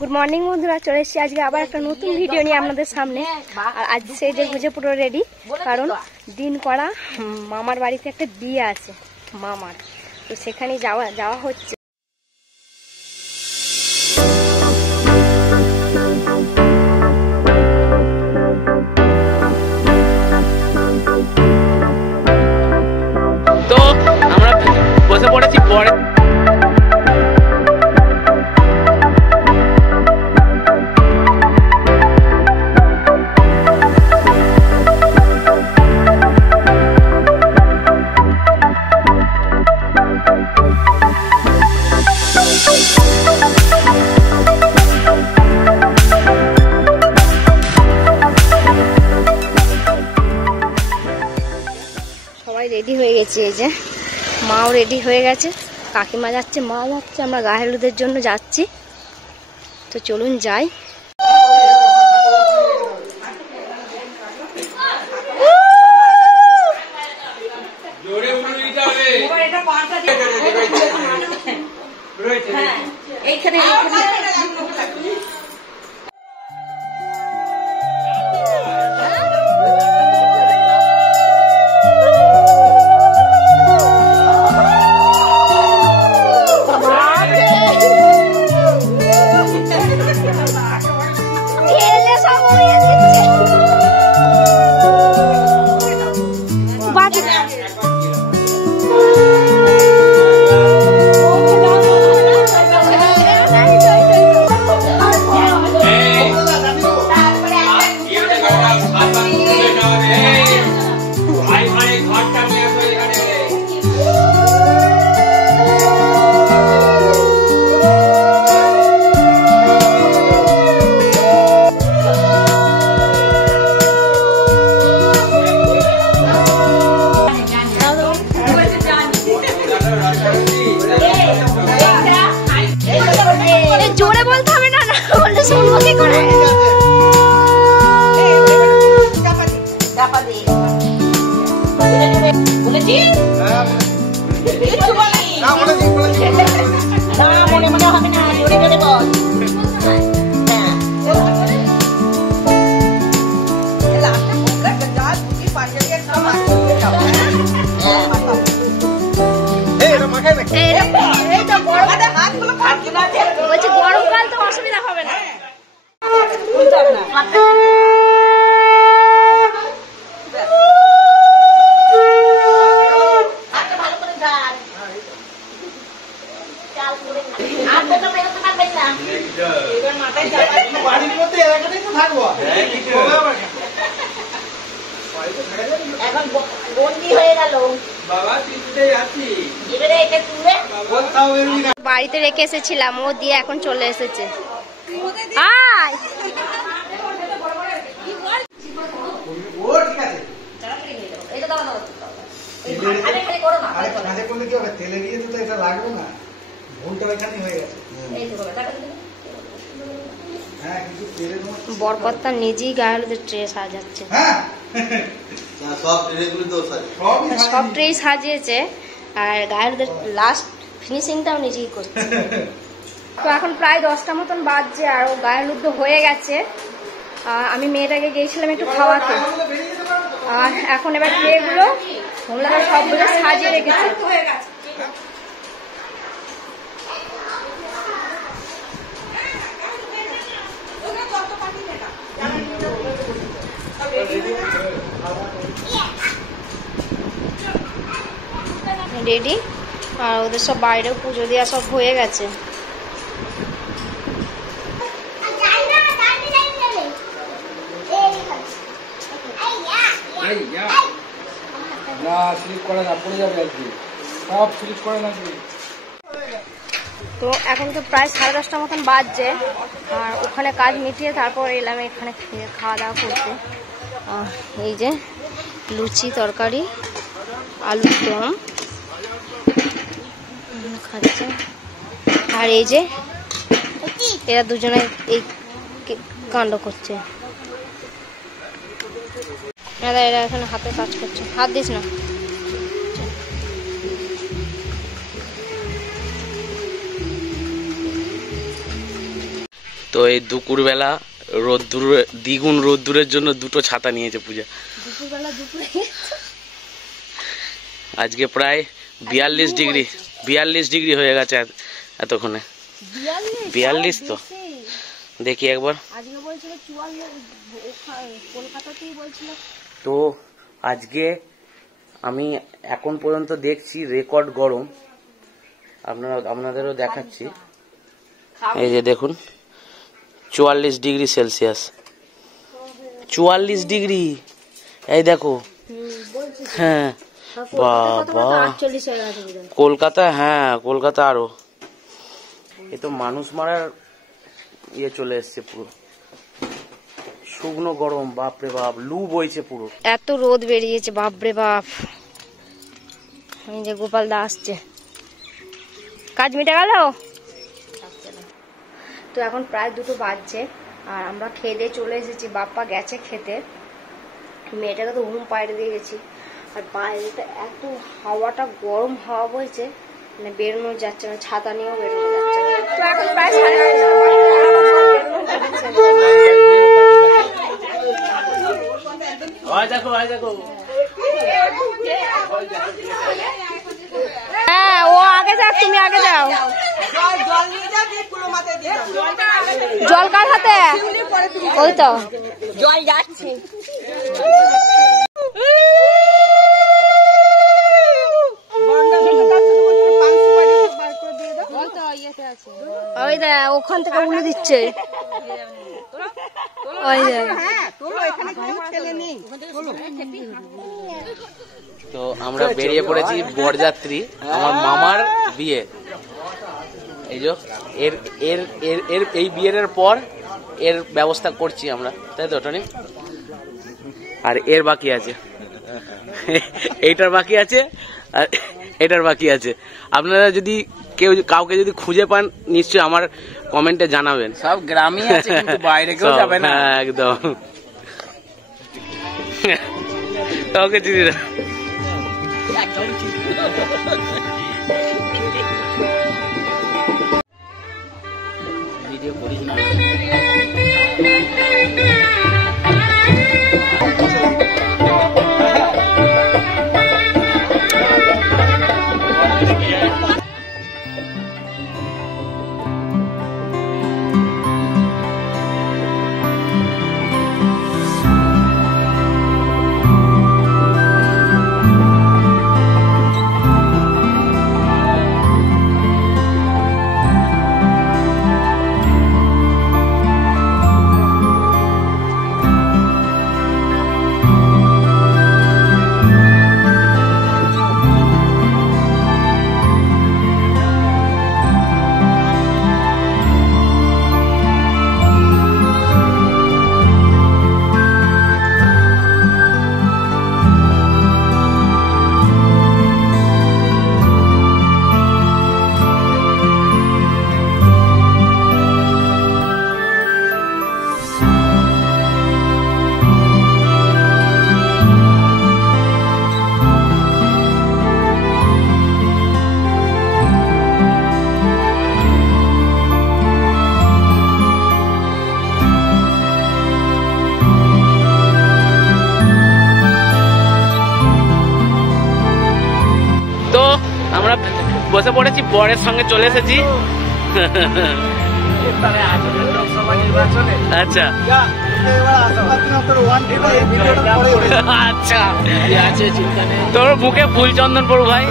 Good morning बंधुरा चले एসেছি আজকে আবার একটা নতুন ভিডিও নিয়ে আপনাদের সামনে। আর আজ সেজে গুজে পুরো রেডি, কারণ দিন করা মামার বাড়িতে একটা বিয়ে আছে মামার, তো সেখানে যাওয়া হচ্ছে। তো আমরা বসে পড়েছি পরে সবাই রেডি হয়ে গেছে, এই যে মাও রেডি হয়ে গেছে, কাকিমা যাচ্ছে, মা যাচ্ছে, আমরা গায়ে হলুদের জন্য যাচ্ছি। তো চলুন যাই। জোরে বলতে হবে না, বললে শুনবো কি করে? বলছি গরমকাল তো অসুবিধা হবে না। এখন বন্দি হয়ে গেল বাড়িতে রেখে এসেছিলাম, ও দিয়ে এখন চলে এসেছে। বরকর্তা নিজেই গায়ে হলুদের ট্রে সাজাচ্ছে, সব ট্রে সাজিয়েছে, আর গায়ে হলুদের লাস্ট ফিনিশিংটাও নিজেই করছে। তো এখন প্রায় 10টা মতন বাজছে, আর ও গায়ে হলুদ হয়ে গেছে। আমি মেয়েটাকে গিয়েছিলাম একটু খাওয়াতে, আর এখন এবার ট্রেগুলো সবগুলো সাজিয়ে রেখেছে। রেডি, আর ওদের সব বাইরেও পুজো দেওয়া সব হয়ে গেছে। তো এখন তো প্রায় 10:30 মতন বাজছে, আর ওখানে কাজ মিটিয়ে তারপর এলাম এখানে খাওয়া দাওয়া করতে। এই যে লুচি, তরকারি, আলুর দম খাচ্ছে, আর এই যে এরা দুজনে এই কাণ্ড করছে। এরা এখানে হাতে কাজ করছে, হাত দিস না। তো এই দুপুরবেলা রোদ্দুর, দ্বিগুণ রোদ্দুরের জন্য দুটো ছাতা নিয়েছে পূজা। আজকে প্রায় 42 ডিগ্রি হয়ে গেছে এতক্ষণে। 42 তো দেখি একবার। তো আজকে আমি এখন পর্যন্ত দেখছি রেকর্ড গরম, আপনাদেরও দেখাচ্ছি। এই যে দেখুন 44 ডিগ্রি সেলসিয়াস, 44 ডিগ্রি, এই দেখো। হ্যাঁ বাবা, কলকাতা, হ্যাঁ কলকাতা আরো। এ তো মানুষ মারার ইয়ে চলে এসছে, পুরো শুকনো গরম, বাপরে বাপ, লু বইছে পুরো, এত রোদ বেরিয়েছে বাপরে বাপ। যে গোপাল দা আসছে, কাজ মিটে গেল। তো এখন প্রায় 2টো বাজছে আর আমরা খেয়ে দিয়ে চলে এসেছি। বাপ্পা গেছে খেতে, মেয়েটাকে তো ঘুম পাড়িয়ে দিয়ে গেছি। আর বাইরেটা এত হাওয়াটা, গরম হাওয়া বইছে, মানে বেরোনো যাচ্ছে না, ছাতা নিয়েও বেরোনো যাচ্ছে না। তো এখন প্রায় 9:30। হ্যাঁ, ও আগে যাক, তুমি আগে যাও। জল কার হাতে? ওই তো জল যাচ্ছে। ওই দা ওখান থেকে উলে দিচ্ছে। তো আমরা বেরিয়ে পড়েছি বরযাত্রী, আমার মামার বিয়ে। এই যে এর এর এর এর এই বিয়ের পর এর ব্যবস্থা করছি আমরা, তাই তো টনি? আর এর বাকি আছে, এইটার বাকি আছে, আর এটার বাকি আছে। আপনারা যদি কাউকে যদি খুঁজে পান, নিশ্চয়ই আমার কমেন্টে জানাবেন। সব গ্রামই আছে, কিন্তু বাইরে কেউ যাবে না। একদম কাউকে চিনি না। ভিডিও করিস না। বসে পড়েছি, বরের সঙ্গে চলে এসেছি। আচ্ছা আচ্ছা, তোর মুখে ফুল চন্দন পড়ু ভাই।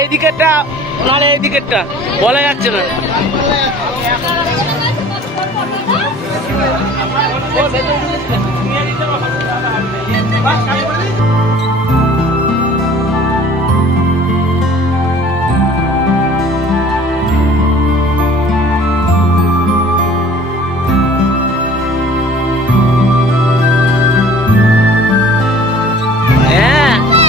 এইদিকেরটা নাহলে এইদিকেরটা বলা যাচ্ছে না।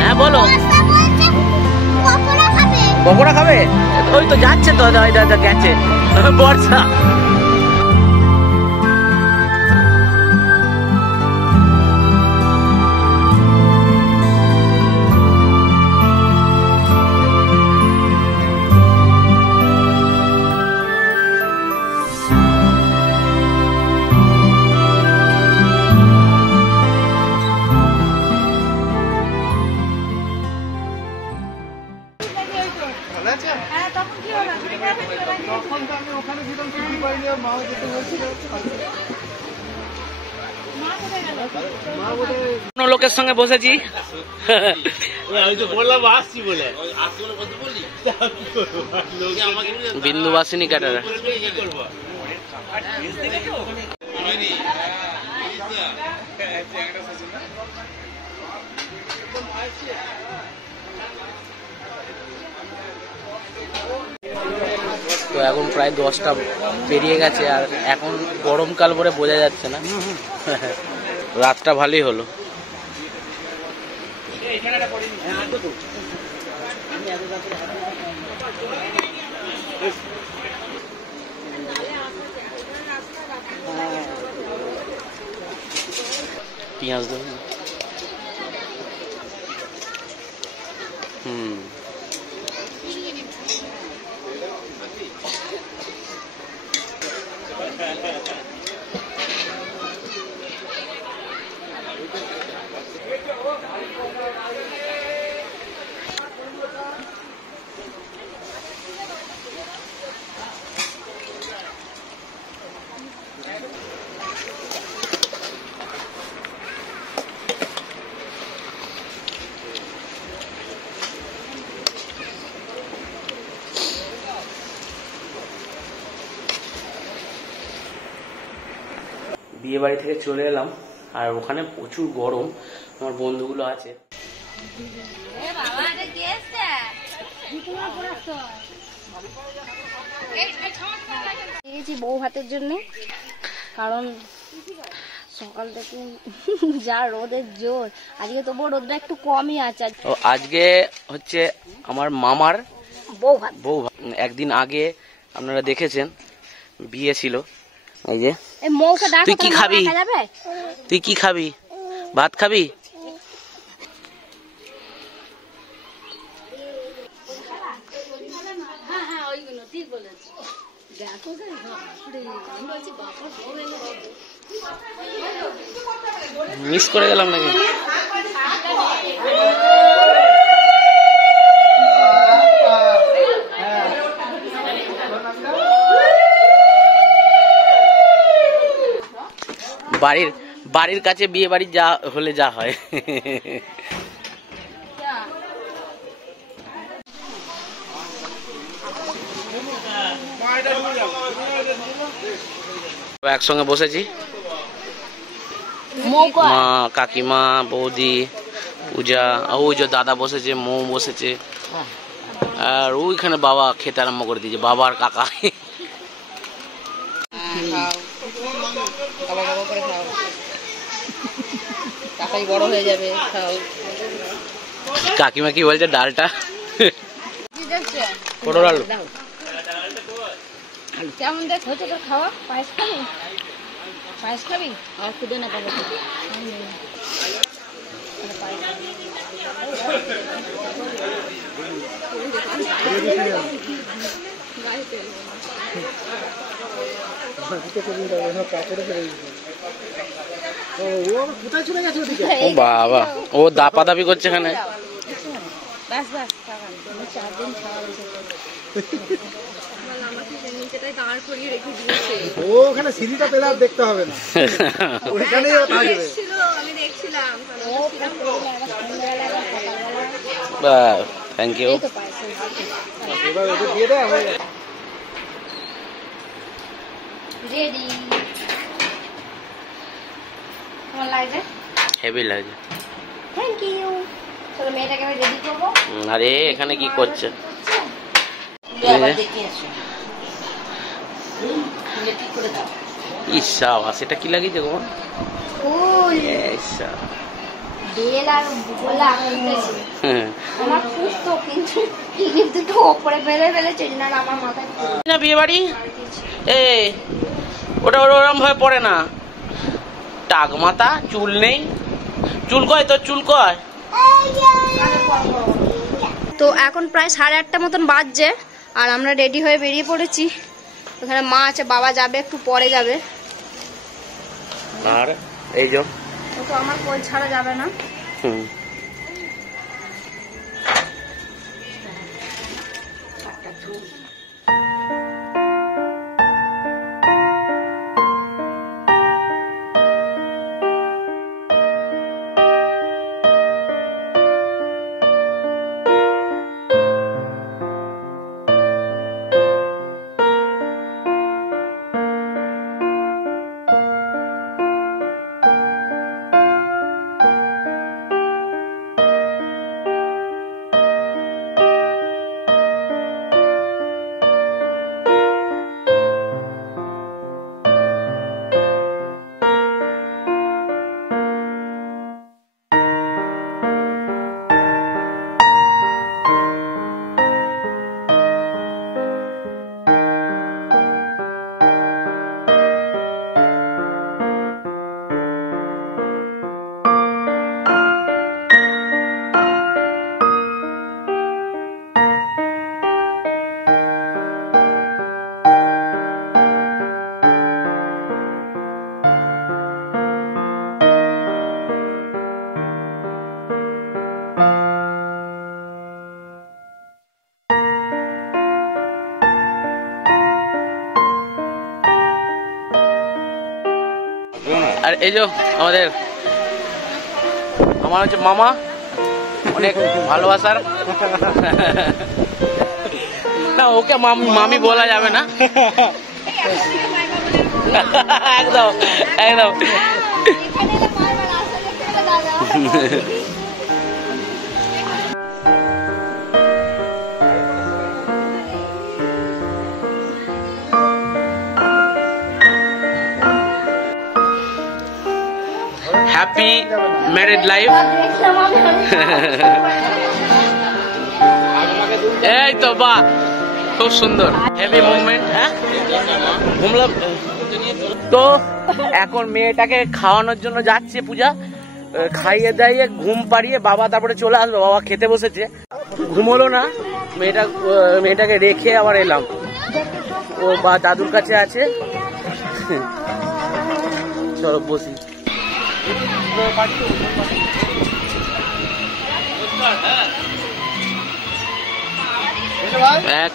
হ্যাঁ বলো, পকোড়া খাবে? ওই তো যাচ্ছে তো, গেছে বর্ষা। হ্যাঁ তখন কি হলো? তখন তো আমি ওখানে ছিলাম, ছুটি পাইনি, আর মাও যেতে বলছিল। মা বোধহয় কোনো লোকের সঙ্গে বসেছি। বিন্দুবাসিনী ক্যাটারার। তো এখন প্রায় 10টা পেরিয়ে গেছে, আর এখন গরমকাল বলে বোঝা যাচ্ছে না। রাতটা ভালোই হলো। পেঁয়াজ দেবো। বিয়ে বাড়ি থেকে চলে এলাম, আর ওখানে প্রচুর গরম। আমার বন্ধুগুলো আছে। বউ ভাতের জন্য, কারণ সকাল থেকে যা রোদের জোর, আজকে তবুও রোদটা একটু কমই আছে। আজকে হচ্ছে আমার মামার বউ ভাত। একদিন আগে আপনারা দেখেছেন বিয়ে ছিল। এই যে তুই কি খাবি? তুই কি খাবি? ভাত খাবি? মিস করে গেলাম নাকি? বাড়ির কাছে বিয়ে বাড়ি যা হলে যা হয়। একসঙ্গে বসেছি, মা, কাকিমা, বৌদি, পূজা, ওই যে দাদা বসেছে, মৌ বসেছে, আর ওইখানে বাবা খেতে আরম্ভ করে দিয়েছে, বাবা আর কাকা। বড় হয়ে যাবে। কাকিমা কি বলছে? ডালটা পটল আলু কেমন দেখ হচ্ছে তোর খাওয়া? পায়েস খাবি? পায়েস খাবি? আর খুদে না পাবো। ও বাবা, ও দাপাদাপি করছে এখানে। ওখানে সিঁড়িটা পেলে আর দেখতে হবে না, ওইখানেই ও থাকবে। Thank you. এবার ওদের দিয়ে দেয়, হয়ে যাবে। রেডি। কেমন লাগছে? হেভি লাগছে। Thank you. চলো মেয়েটাকে আমি রেডি করবো। আরে এখানে কি করছে? ইসা, সেটা কি লাগিয়েছে গো? ফুল। বেল আর গোলাপ ফুটেছে। আমার ফুটতো, কিন্তু টিকিট দুটো ওপরে ফেলে ফেলেছে, না আমার মাথায় না বিয়ে বাড়ি। ওটা ওরম ভাবে পড়ে না, টাক মাথা, চুল নেই। চুল কয় তোর? চুল কয়? তো এখন প্রায় 8:30 মতন বাজছে, আর আমরা রেডি হয়ে বেরিয়ে পড়েছি। ওখানে মা আছে, বাবা যাবে একটু পরে যাবে। আর এই যে ও তো আমার কোল ছাড়া যাবে না। এই যে আমার হচ্ছে মামা, অনেক ভালোবাসার। না ওকে মামি বলা যাবে না। একদম একদম। Happy married life. এই তো বাহ, খুব সুন্দর হ্যাপি মুভমেন্ট। হ্যাঁ ঘুমলাম তো। এখন মেয়েটাকে খাওয়ানোর জন্য যাচ্ছে পূজা, খাইয়ে দাইয়ে ঘুম পাড়িয়ে বাবা তারপরে চলে আসবে। বাবা খেতে বসেছে, ঘুমোলো না। মেয়েটাকে রেখে আবার এলাম, ও বা দাদুর কাছে আছে। চলো বসি। এক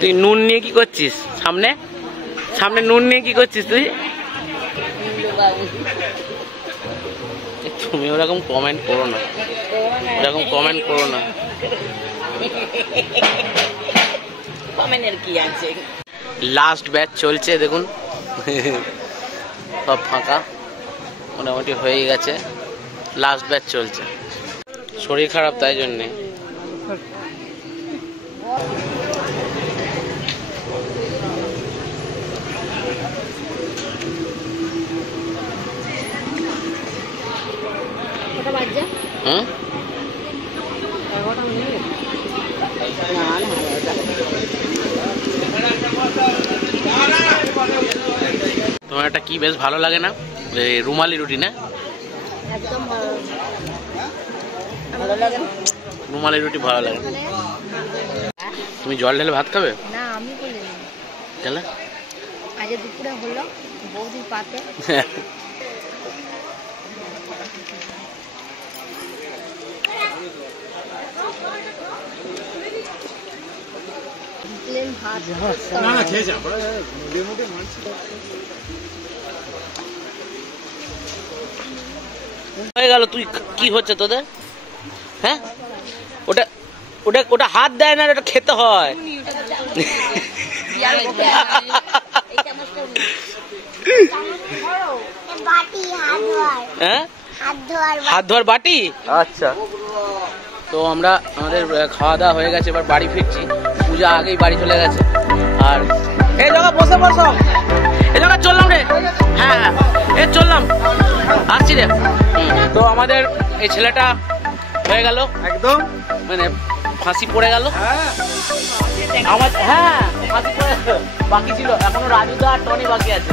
তুই নুন নিয়ে কি করছিস? সামনে সামনে নুন নিয়ে কি করছিস তুই? তুমি ওরকম কমেন্ট করো না, ওরকম কমেন্ট করো না। কমেন্টের কি আছে? লাস্ট ব্যাচ চলছে দেখুন, সব ফাঁকা মোটামুটি হয়ে গেছে। লাস্ট ব্যাচ চলছে, শরীর খারাপ তাই জন্যে। হুম তোমার একটা কি বেশ ভালো লাগে না, রুমালি রুটি না? একদম ভালো লাগে। রুমালি রুটি ভালো লাগে। তুমি জল ঢেলে ভাত খাবে? না আমি বলি তাহলে আজ দুপুরে হলো বৌদির পাতে। প্লেন ভাত না না খেয়ে যা হয়ে গেল। তুই কি হচ্ছে তোদের? হ্যাঁ ওটা ওটা ওটা হাত দেয় না, ওটা খেতে হয়। হ্যাঁ হাত ধোয়ার বাটি। আচ্ছা, তো আমরা আমাদের খাওয়া দাওয়া হয়ে গেছে, এবার বাড়ি ফিরছি। পূজা আগেই বাড়ি চলে গেছে। আর এই জায়গা বসে বসো, এই জায়গা চললাম রে। হ্যাঁ হ্যাঁ এ চললাম, আসছি রে। তো আমাদের এই ছেলেটা হয়ে গেল একদম, মানে ফাঁসি পড়ে গেল আমার। হ্যাঁ ফাঁসি পড়ে বাকি ছিল, এখনো রাজুদা আর টনি বাকি আছে।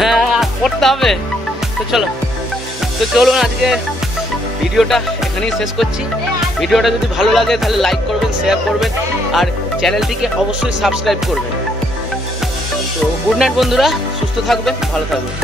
হ্যাঁ করতে হবে। তো চলুন আজকে ভিডিওটা এখানেই শেষ করছি। ভিডিওটা যদি ভালো লাগে তাহলে লাইক করবেন, শেয়ার করবেন, আর চ্যানেলটিকে অবশ্যই সাবস্ক্রাইব করবেন। তো গুড নাইট বন্ধুরা, সুস্থ থাকবেন, ভালো থাকবেন।